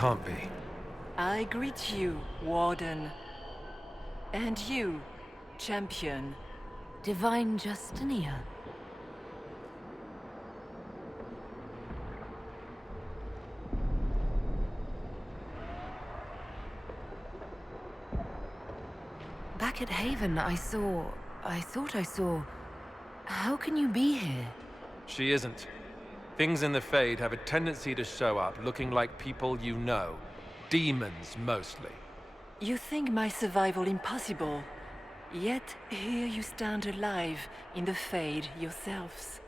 can't be. I greet you, Warden. And you, Champion. Divine Justinia. Back at Haven, I thought I saw... How can you be here? She isn't. Things in the Fade have a tendency to show up looking like people you know. Demons, mostly. You think my survival impossible, yet here you stand alive in the Fade yourselves.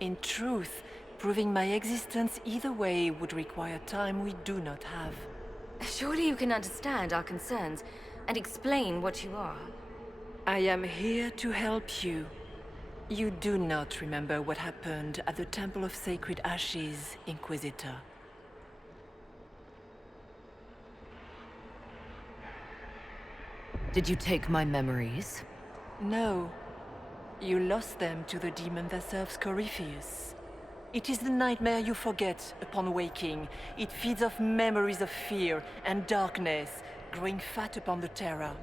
In truth, proving my existence either way would require time we do not have. Surely you can understand our concerns and explain what you are. I am here to help you. You do not remember what happened at the Temple of Sacred Ashes, Inquisitor. Did you take my memories? No. You lost them to the demon that serves Corypheus. It is the nightmare you forget upon waking. It feeds off memories of fear and darkness, growing fat upon the terror.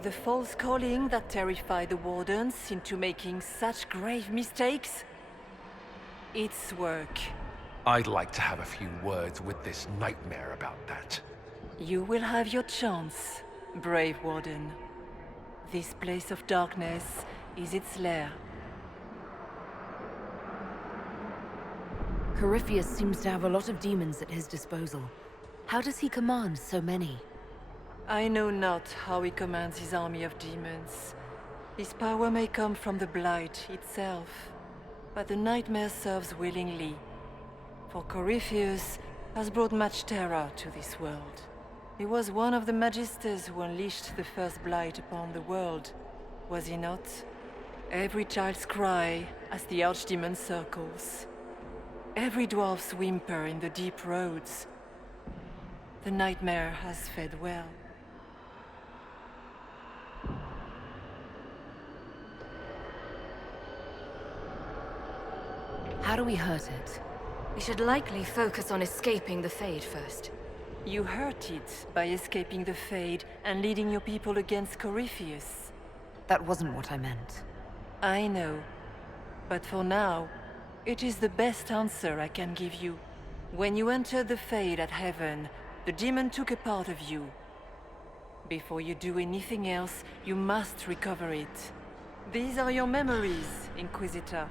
The false calling that terrified the Wardens into making such grave mistakes? It's work. I'd like to have a few words with this nightmare about that. You will have your chance, brave Warden. This place of darkness is its lair. Corypheus seems to have a lot of demons at his disposal. How does he command so many? I know not how he commands his army of demons. His power may come from the Blight itself, but the nightmare serves willingly. For Corypheus has brought much terror to this world. He was one of the Magisters who unleashed the first Blight upon the world, was he not? Every child's cry as the Archdemon circles. Every dwarf's whimper in the deep roads. The nightmare has fed well. How do we hurt it? We should likely focus on escaping the Fade first. You hurt it by escaping the Fade and leading your people against Corypheus. That wasn't what I meant. I know. But for now, it is the best answer I can give you. When you entered the Fade at Heaven, the demon took a part of you. Before you do anything else, you must recover it. These are your memories, Inquisitor.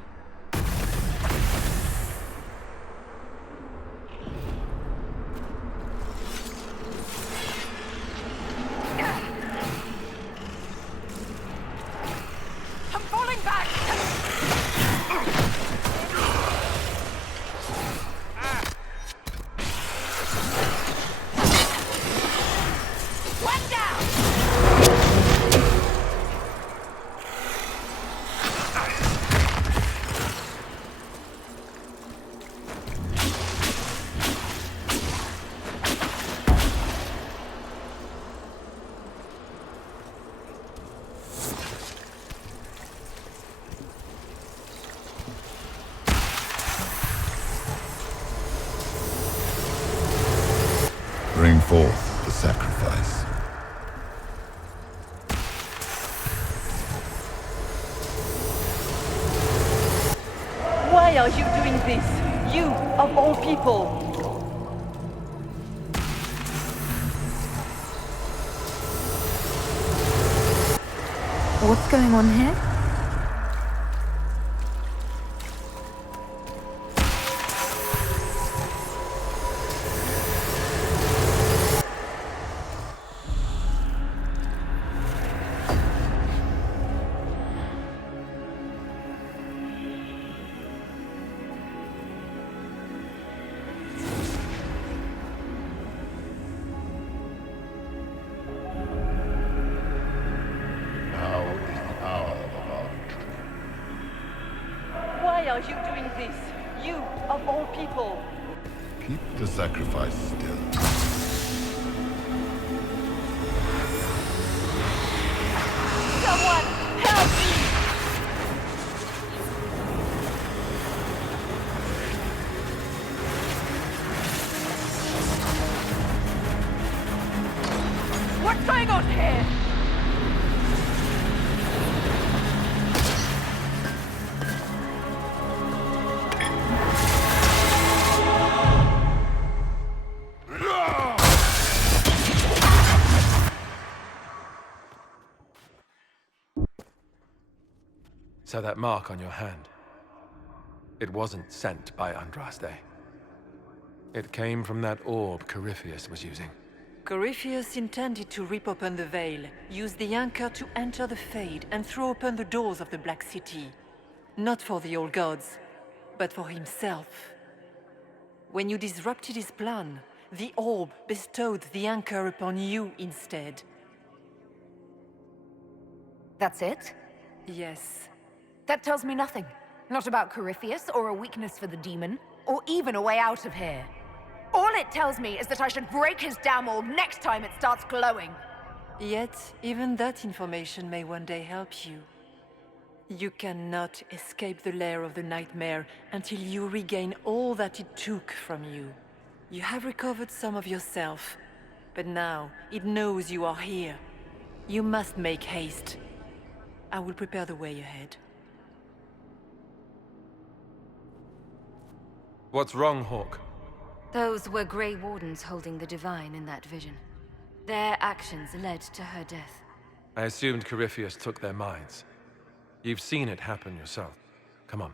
Bring forth the sacrifice. Why are you doing this? You, of all people! What's going on here? Why are you doing this? You, of all people! Keep the sacrifice still. Someone, help me! What's going on here? So that mark on your hand, it wasn't sent by Andraste. It came from that orb Corypheus was using. Corypheus intended to rip open the veil, use the anchor to enter the Fade, and throw open the doors of the Black City. Not for the old gods, but for himself. When you disrupted his plan, the orb bestowed the anchor upon you instead. That's it? Yes. That tells me nothing. Not about Corypheus, or a weakness for the demon, or even a way out of here. All it tells me is that I should break his damn orb next time it starts glowing. Yet, even that information may one day help you. You cannot escape the lair of the nightmare until you regain all that it took from you. You have recovered some of yourself, but now it knows you are here. You must make haste. I will prepare the way ahead. What's wrong, Hawk? Those were Grey Wardens holding the Divine in that vision. Their actions led to her death. I assumed Corypheus took their minds. You've seen it happen yourself. Come on.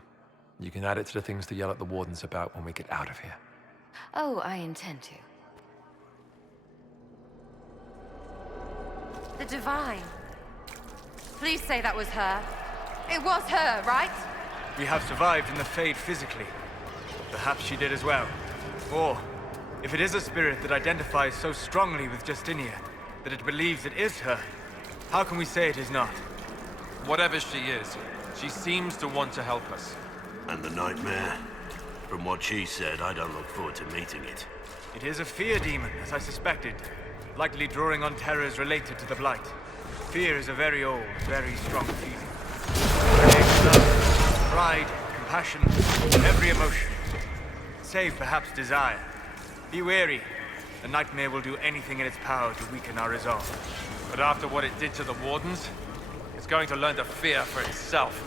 You can add it to the things to yell at the Wardens about when we get out of here. Oh, I intend to. The Divine. Please say that was her. It was her, right? We have survived in the Fade physically. Perhaps she did as well. Or, if it is a spirit that identifies so strongly with Justinia that it believes it is her, how can we say it is not? Whatever she is, she seems to want to help us. And the nightmare? From what she said, I don't look forward to meeting it. It is a fear demon, as I suspected, likely drawing on terrors related to the Blight. Fear is a very old, very strong feeling. Creates love, pride, compassion, every emotion. Save perhaps desire. Be wary. The nightmare will do anything in its power to weaken our resolve. But after what it did to the Wardens, it's going to learn to fear for itself.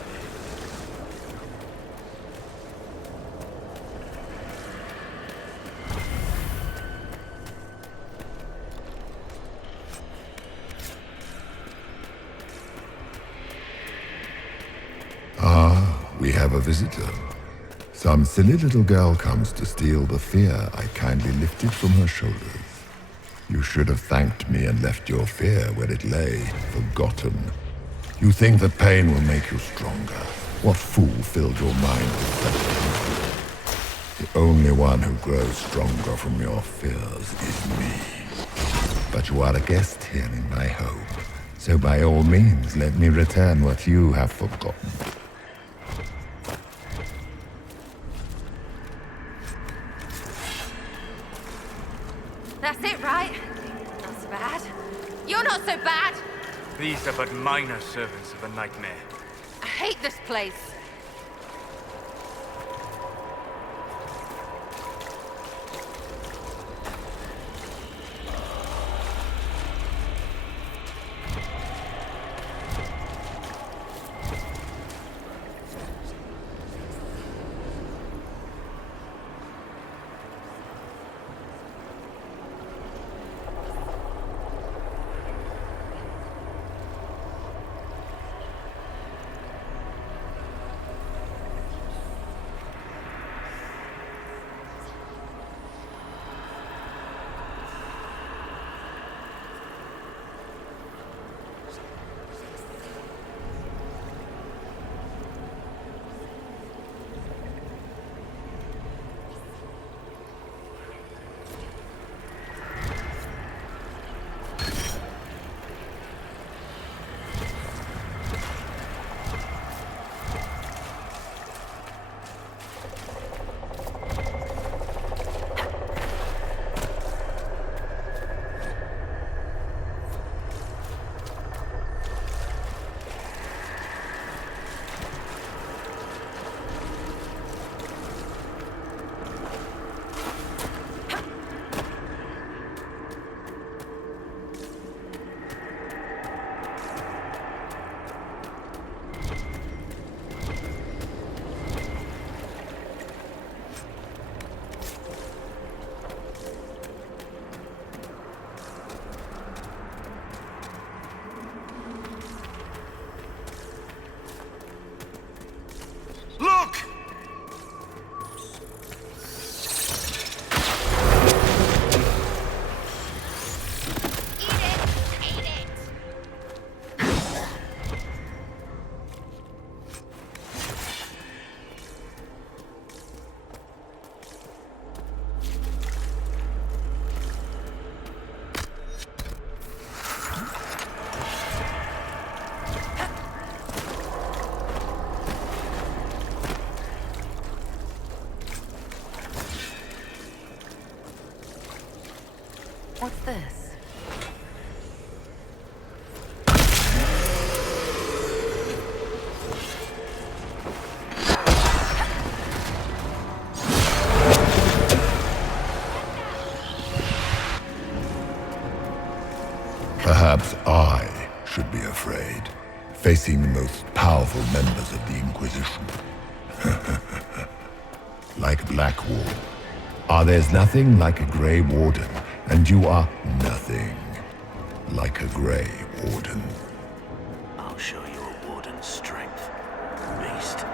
We have a visitor. Some silly little girl comes to steal the fear I kindly lifted from her shoulders. You should have thanked me and left your fear where it lay, forgotten. You think that pain will make you stronger. What fool filled your mind with such? The only one who grows stronger from your fears is me. But you are a guest here in my home, so by all means let me return what you have forgotten. That's it, right? Not so bad. You're not so bad! These are but minor servants of a nightmare. I hate this place. Perhaps I should be afraid, facing the most powerful members of the Inquisition. Like Blackwall. There's nothing like a Grey Warden, and you are nothing like a Grey Warden. I'll show you a warden's strength, beast.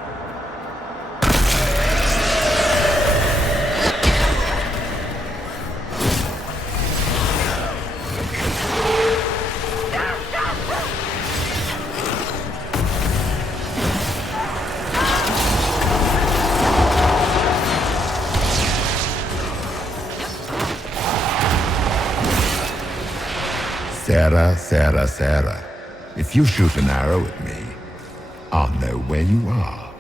Sarah. If you shoot an arrow at me, I'll know where you are.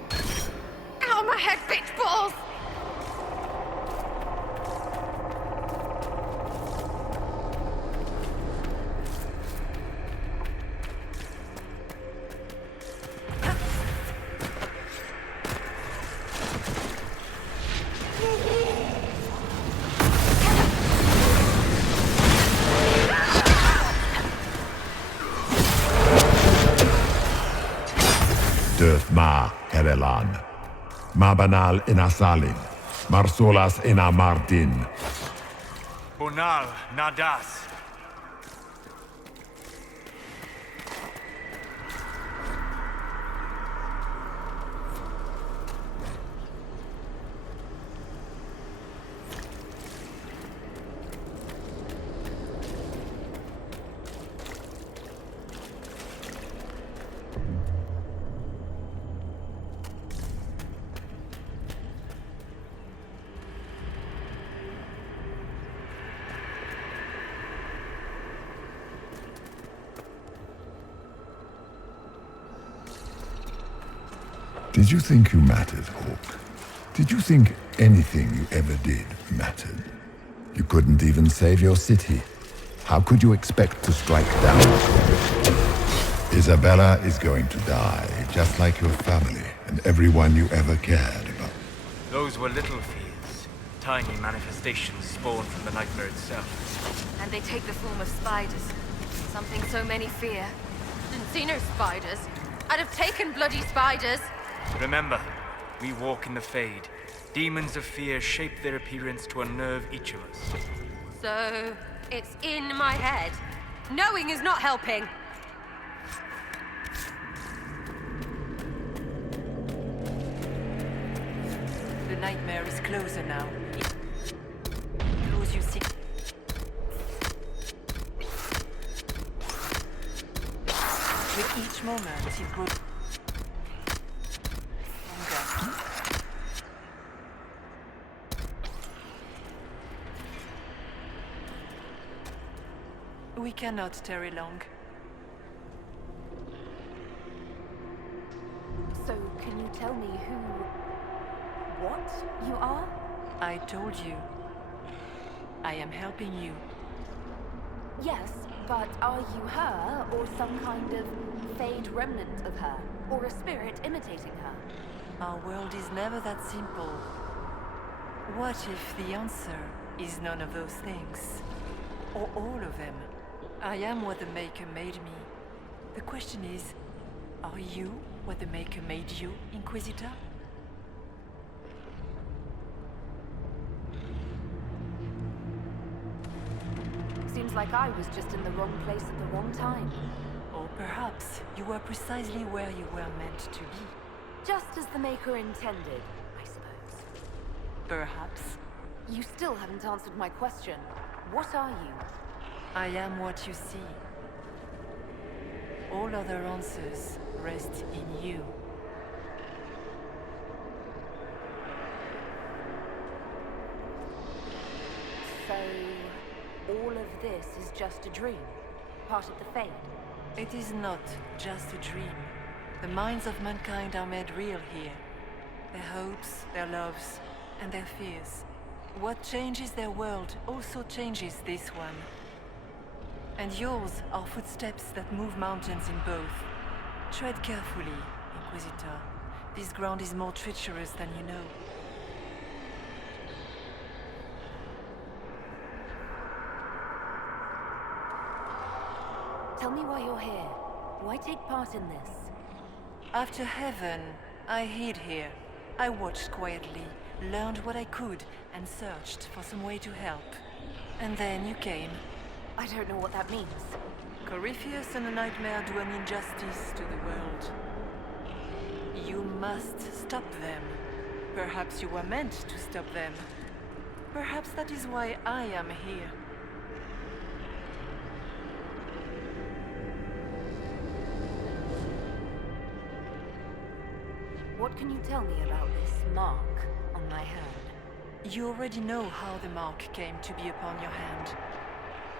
Ow, my head, bitch balls! Ma Herelan, Ma Banal Inasalin, Marsolas Inamardin. Bonal Nadas. Did you think you mattered, Hawk? Did you think anything you ever did mattered? You couldn't even save your city. How could you expect to strike down Corbett? Isabella is going to die, just like your family and everyone you ever cared about. Those were little fears. Tiny manifestations spawned from the nightmare itself. And they take the form of spiders. Something so many fear. Didn't see no spiders. I'd have taken bloody spiders. Remember, we walk in the Fade. Demons of fear shape their appearance to unnerve each of us. So, it's in my head. Knowing is not helping. The nightmare is closer now. Close you see. With each moment, it grows stronger. We cannot tarry long. So, can you tell me what you are? I told you. I am helping you. Yes, but are you her, or some kind of Fade remnant of her? Or a spirit imitating her? Our world is never that simple. What if the answer is none of those things? Or all of them? I am what the Maker made me. The question is, are you what the Maker made you, Inquisitor? Seems like I was just in the wrong place at the wrong time. Or perhaps you were precisely where you were meant to be. Just as the Maker intended, I suppose. Perhaps. You still haven't answered my question. What are you? I am what you see. All other answers rest in you. So, all of this is just a dream? Part of the Fade? It is not just a dream. The minds of mankind are made real here. Their hopes, their loves, and their fears. What changes their world also changes this one. And yours are footsteps that move mountains in both. Tread carefully, Inquisitor. This ground is more treacherous than you know. Tell me why you're here. Why take part in this? After heaven, I hid here. I watched quietly, learned what I could, and searched for some way to help. And then you came. I don't know what that means. Corypheus and the Nightmare do an injustice to the world. You must stop them. Perhaps you were meant to stop them. Perhaps that is why I am here. What can you tell me about this mark on my hand? You already know how the mark came to be upon your hand.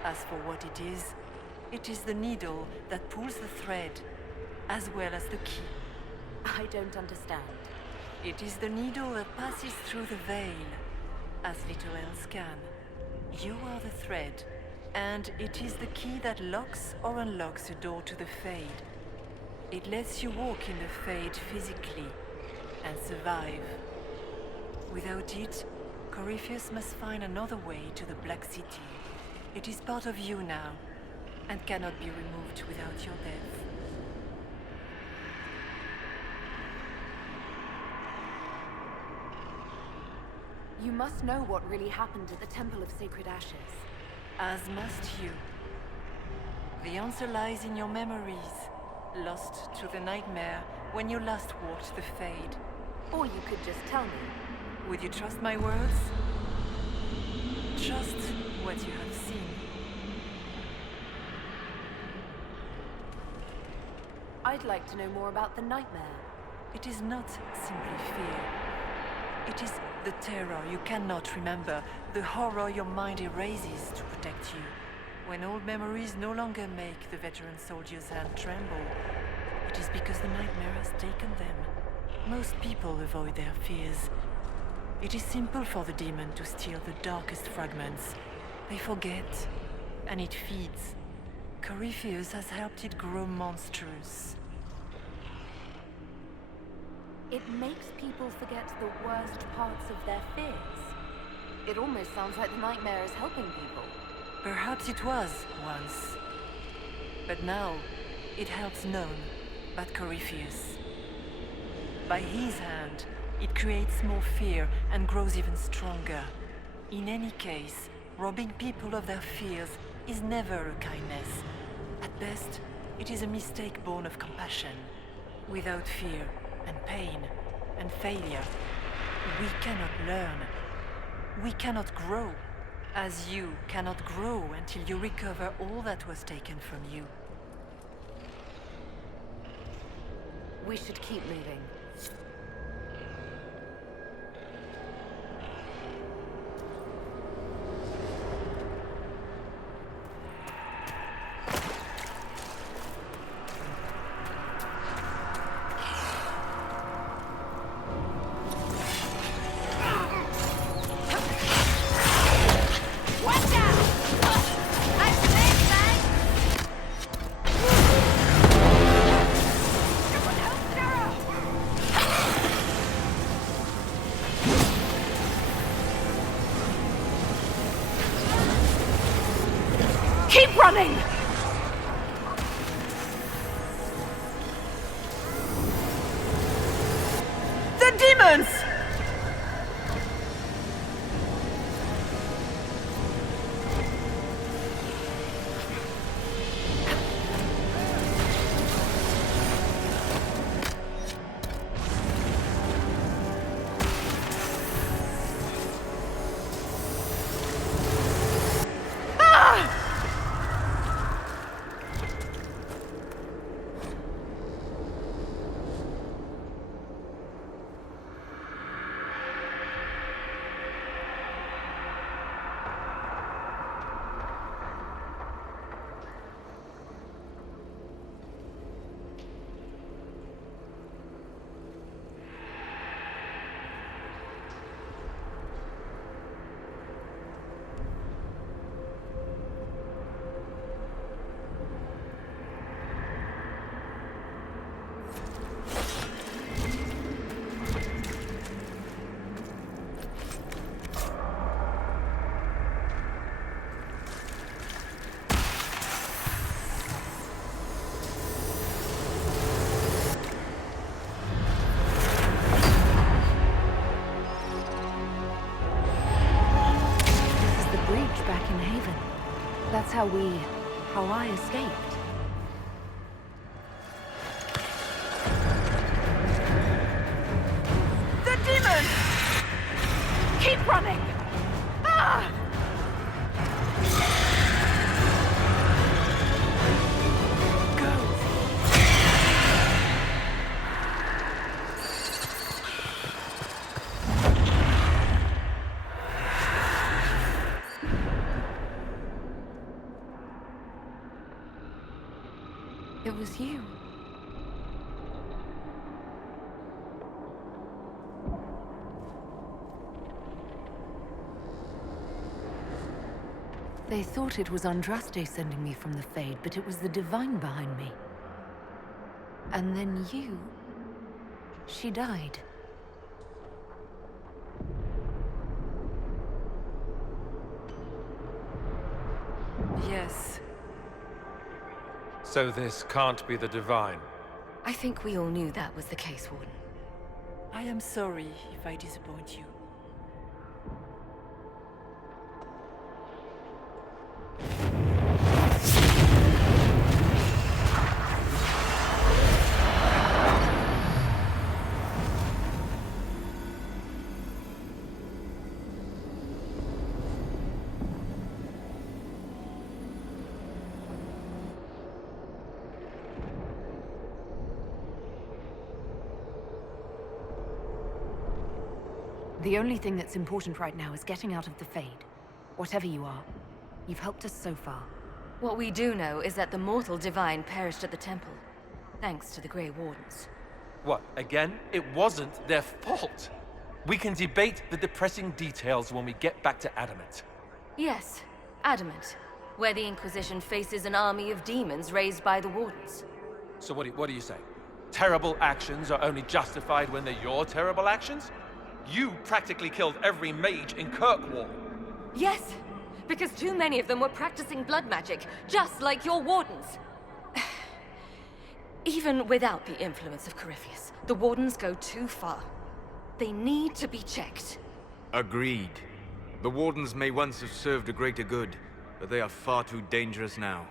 As for what it is the needle that pulls the thread, as well as the key. I don't understand. It is the needle that passes through the veil, as little else can. You are the thread, and it is the key that locks or unlocks the door to the Fade. It lets you walk in the Fade physically, and survive. Without it, Corypheus must find another way to the Black City. It is part of you now, and cannot be removed without your death. You must know what really happened at the Temple of Sacred Ashes. As must you. The answer lies in your memories, lost to the Nightmare when you last walked the Fade. Or you could just tell me. Would you trust my words? Trust what you have seen. I'd like to know more about the Nightmare. It is not simply fear. It is the terror you cannot remember, the horror your mind erases to protect you. When old memories no longer make the veteran soldier's hand tremble, it is because the Nightmare has taken them. Most people avoid their fears. It is simple for the demon to steal the darkest fragments. They forget, and it feeds. Corypheus has helped it grow monstrous. It makes people forget the worst parts of their fears. It almost sounds like the Nightmare is helping people. Perhaps it was once. But now, it helps none but Corypheus. By his hand, it creates more fear and grows even stronger. In any case, robbing people of their fears is never a kindness. At best, it is a mistake born of compassion. Without fear and pain and failure, we cannot learn. We cannot grow, as you cannot grow until you recover all that was taken from you. We should keep moving. Keep running! The demons! how I escaped. The demon! Keep running! Ah! It was you. They thought it was Andraste sending me from the Fade, but it was the Divine behind me. And then you... She died. Yes. So this can't be the Divine. I think we all knew that was the case, Warden. I am sorry if I disappoint you. The only thing that's important right now is getting out of the Fade. Whatever you are, you've helped us so far. What we do know is that the mortal Divine perished at the temple, thanks to the Grey Wardens. What, again? It wasn't their fault. We can debate the depressing details when we get back to Adamant. Yes, Adamant, where the Inquisition faces an army of demons raised by the Wardens. So what do you say? Terrible actions are only justified when they're your terrible actions? You practically killed every mage in Kirkwall. Yes, because too many of them were practicing blood magic, just like your Wardens. Even without the influence of Corypheus, the Wardens go too far. They need to be checked. Agreed. The Wardens may once have served a greater good, but they are far too dangerous now.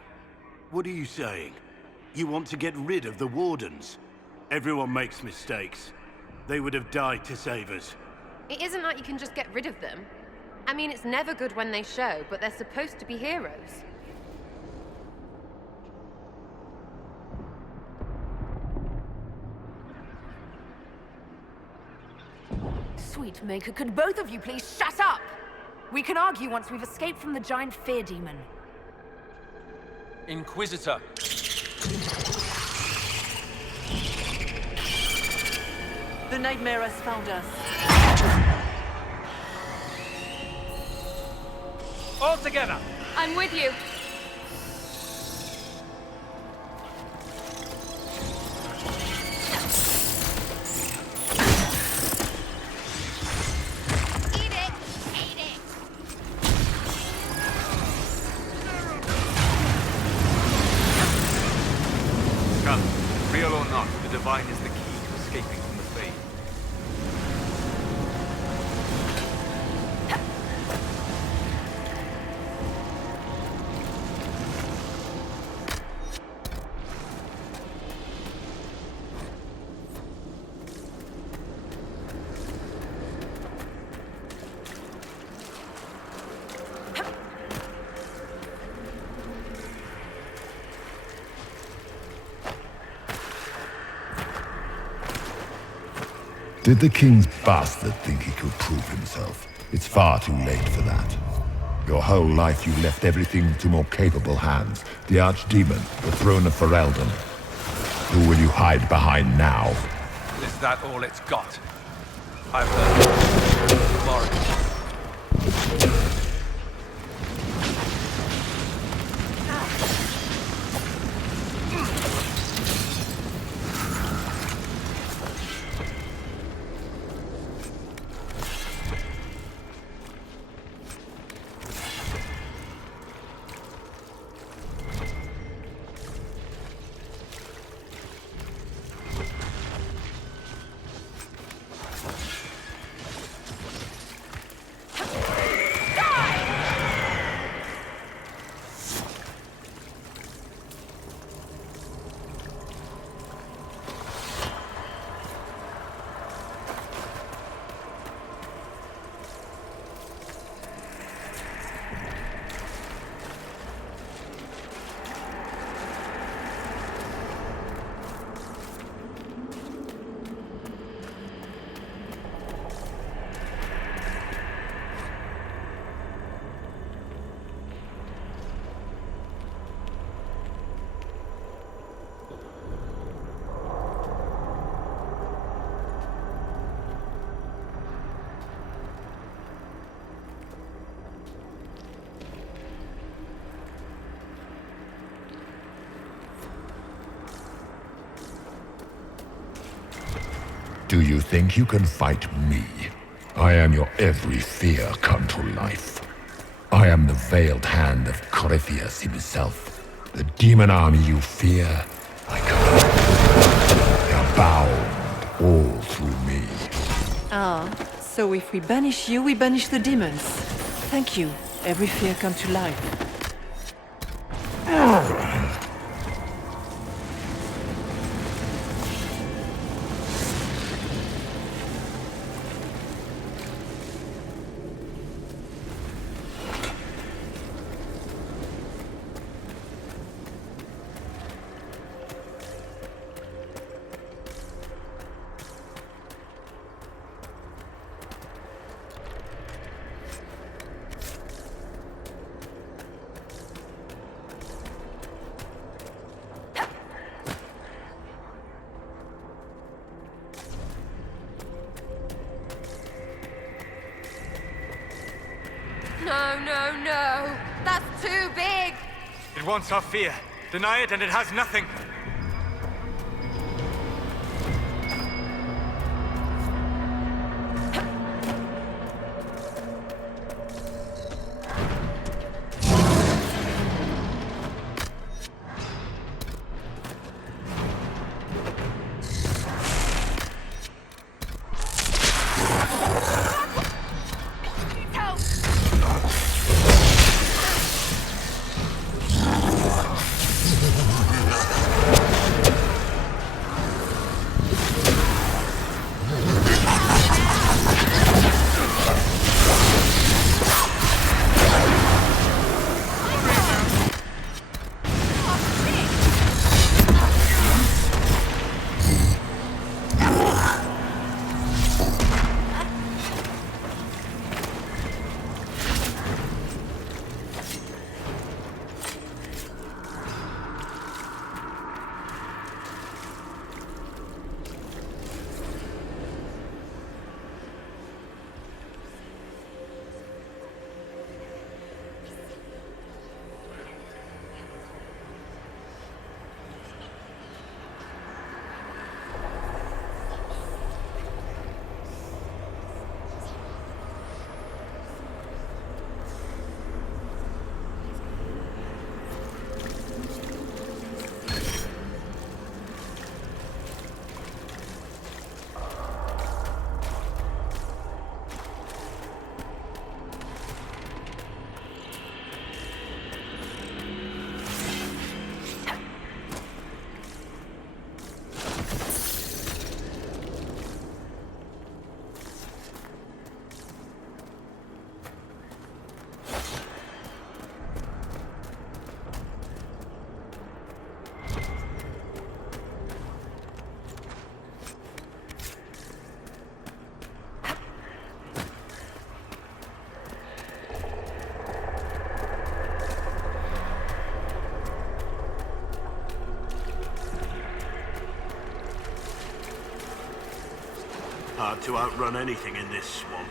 What are you saying? You want to get rid of the Wardens? Everyone makes mistakes. They would have died to save us. It isn't like you can just get rid of them. I mean, it's never good when they show, but they're supposed to be heroes. Sweet Maker, could both of you please shut up? We can argue once we've escaped from the giant fear demon. Inquisitor. The nightmare has found us. All together! I'm with you. Come, real or not, the Divine is the key to escaping from the Fade. Did the king's bastard think he could prove himself? It's far too late for that. Your whole life you left everything to more capable hands. The Archdemon, the throne of Ferelden. Who will you hide behind now? Is that all it's got? I've heard. Morris. Do you think you can fight me? I am your every fear come to life. I am the veiled hand of Corypheus himself. The demon army you fear, I command. They are bound all through me. Ah, so if we banish you, we banish the demons. Thank you. Every fear come to life. No. That's too big. It wants our fear. Deny it and it has nothing. Hard to outrun anything in this swamp.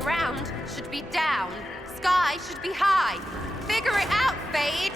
Ground should be down. Sky should be high. Figure it out, Fade!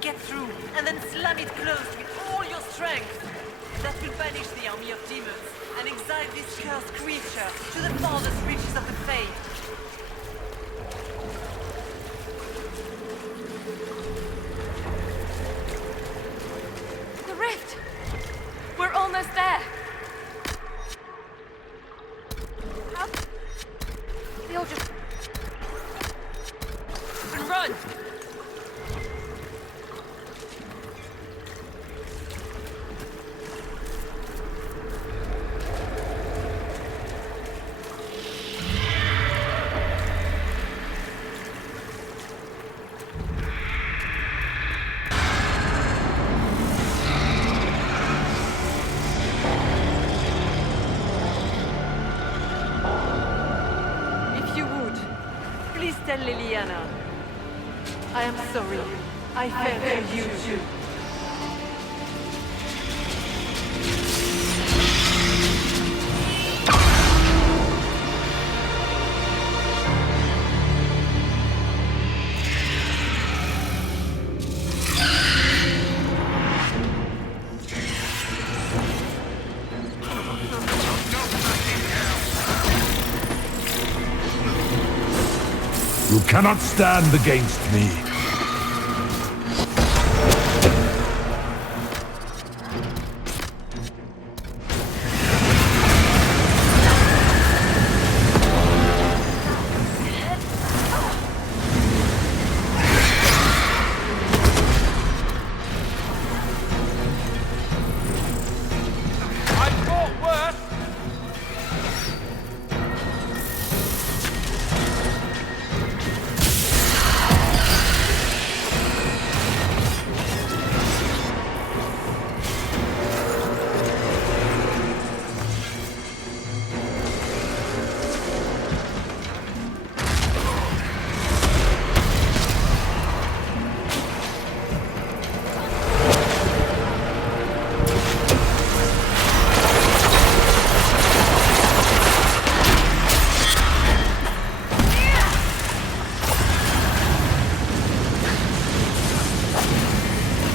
Get through, and then slam it closed with all your strength. That will banish the army of demons, and exile this cursed creature to the farthest reaches of the Fade. The rift! We're almost there! How? We'll just... and run! Tell Liliana. I am sorry. I fell for you too. You cannot stand against me.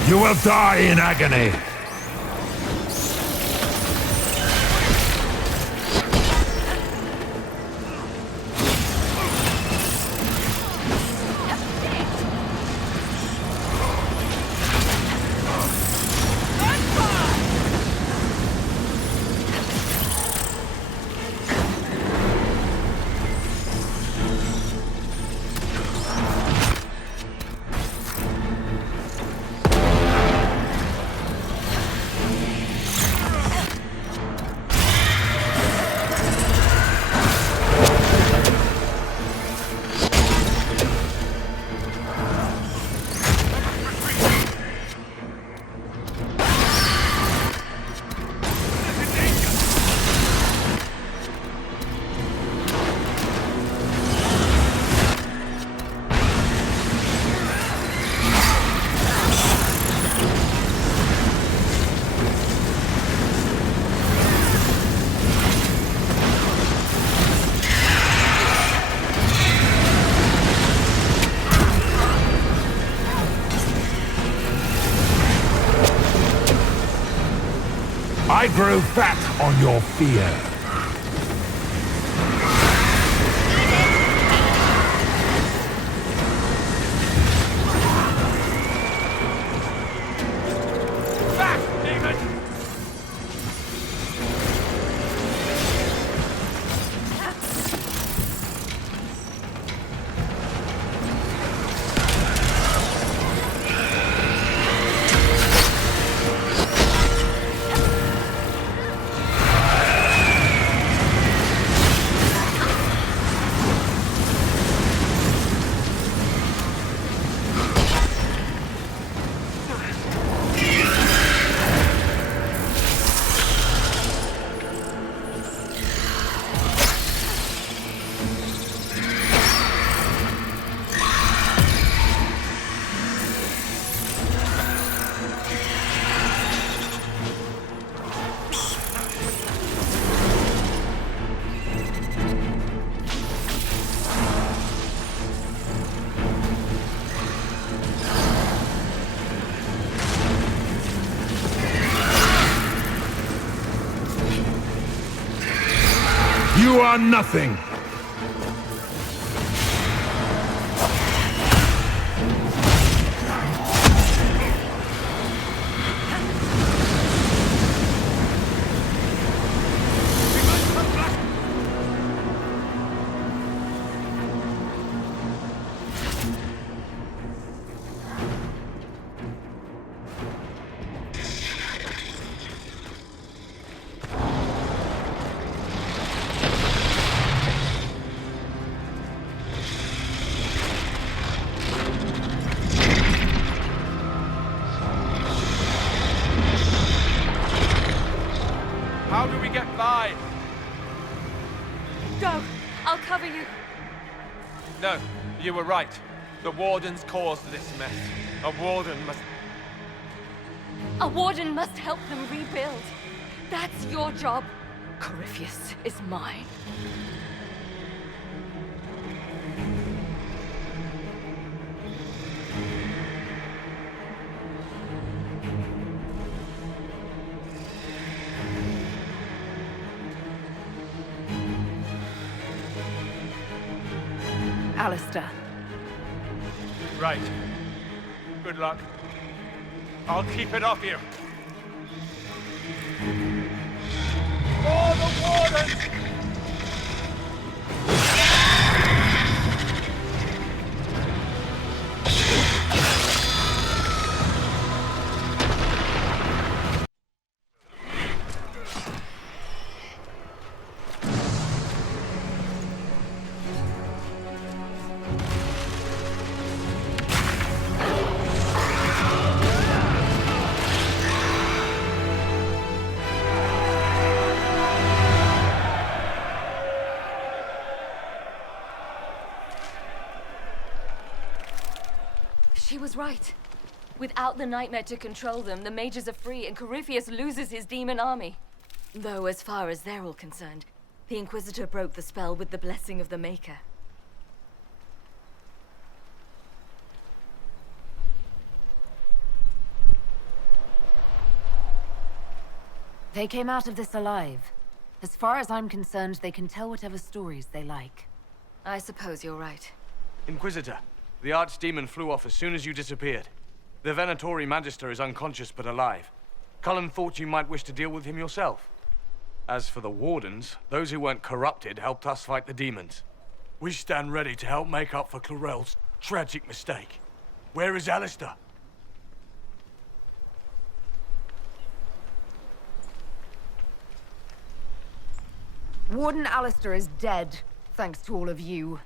You will die in agony. I grow fat on your fear. are nothing! How do we get by? Go! I'll cover you. No, you were right. The Wardens caused this mess. A Warden must... A warden must help them rebuild. That's your job. Corypheus is mine. Alistair. Right. Good luck. I'll keep it off you. For the Wardens! She was right. Without the Nightmare to control them, the mages are free and Corypheus loses his demon army. Though, as far as they're all concerned, the Inquisitor broke the spell with the blessing of the Maker. They came out of this alive. As far as I'm concerned, they can tell whatever stories they like. I suppose you're right. Inquisitor, the Archdemon flew off as soon as you disappeared. The Venatori Magister is unconscious but alive. Cullen thought you might wish to deal with him yourself. As for the Wardens, those who weren't corrupted helped us fight the demons. We stand ready to help make up for Clorel's tragic mistake. Where is Alistair? Warden Alistair is dead, thanks to all of you.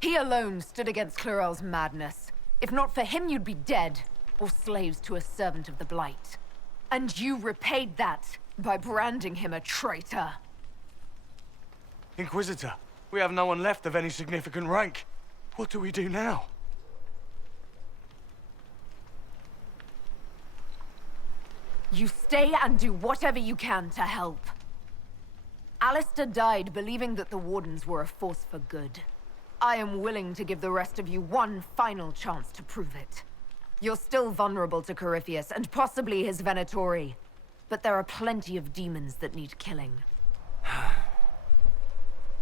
He alone stood against Clorel's madness. If not for him, you'd be dead, or slaves to a servant of the Blight. And you repaid that by branding him a traitor. Inquisitor, we have no one left of any significant rank. What do we do now? You stay and do whatever you can to help. Alistair died believing that the Wardens were a force for good. I am willing to give the rest of you one final chance to prove it. You're still vulnerable to Corypheus, and possibly his Venatori. But there are plenty of demons that need killing.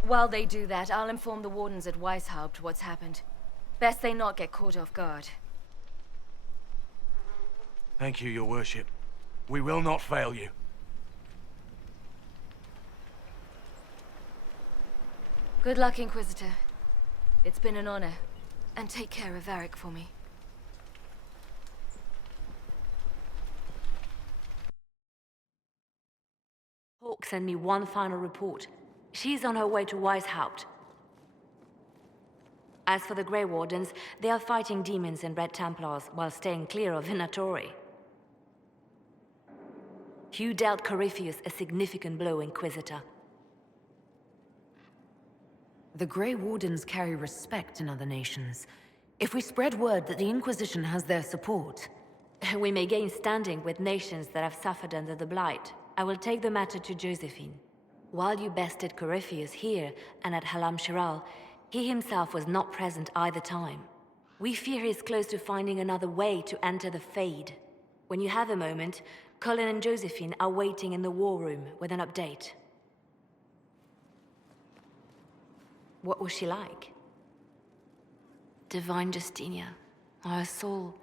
While they do that, I'll inform the Wardens at Weishaupt what's happened. Best they not get caught off guard. Thank you, your worship. We will not fail you. Good luck, Inquisitor. It's been an honor. And take care of Varric for me. Hawk sent me one final report. She's on her way to Weishaupt. As for the Grey Wardens, they are fighting demons and Red Templars while staying clear of Venatori. You dealt Corypheus a significant blow, Inquisitor. The Grey Wardens carry respect in other nations. If we spread word that the Inquisition has their support... We may gain standing with nations that have suffered under the Blight. I will take the matter to Josephine. While you bested Corypheus here and at Halam Shiral, he himself was not present either time. We fear he's close to finding another way to enter the Fade. When you have a moment, Colin and Josephine are waiting in the war room with an update. What was she like? Divine Justinia, or her soul,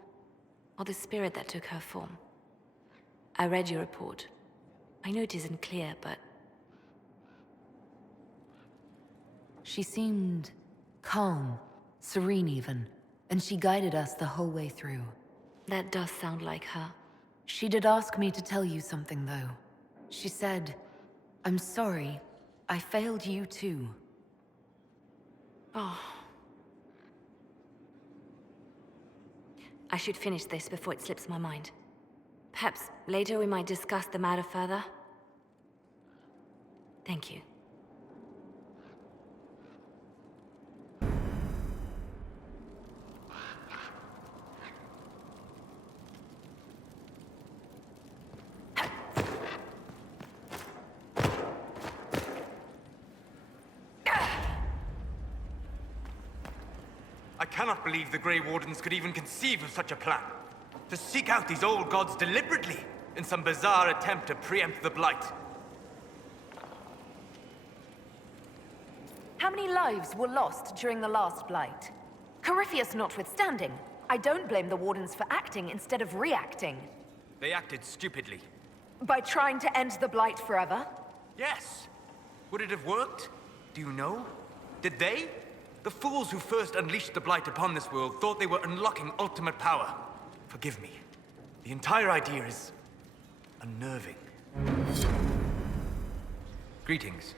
or the spirit that took her form. I read your report. I know it isn't clear, but... She seemed calm, serene even, and she guided us the whole way through. That does sound like her. She did ask me to tell you something, though. She said, "I'm sorry, I failed you too." Oh. I should finish this before it slips my mind. Perhaps later we might discuss the matter further. Thank you. I cannot believe the Grey Wardens could even conceive of such a plan. To seek out these old gods deliberately, in some bizarre attempt to preempt the Blight. How many lives were lost during the last Blight? Corypheus notwithstanding, I don't blame the Wardens for acting instead of reacting. They acted stupidly. By trying to end the Blight forever? Yes. Would it have worked? Do you know? Did they? The fools who first unleashed the Blight upon this world thought they were unlocking ultimate power. Forgive me. The entire idea is unnerving. Greetings.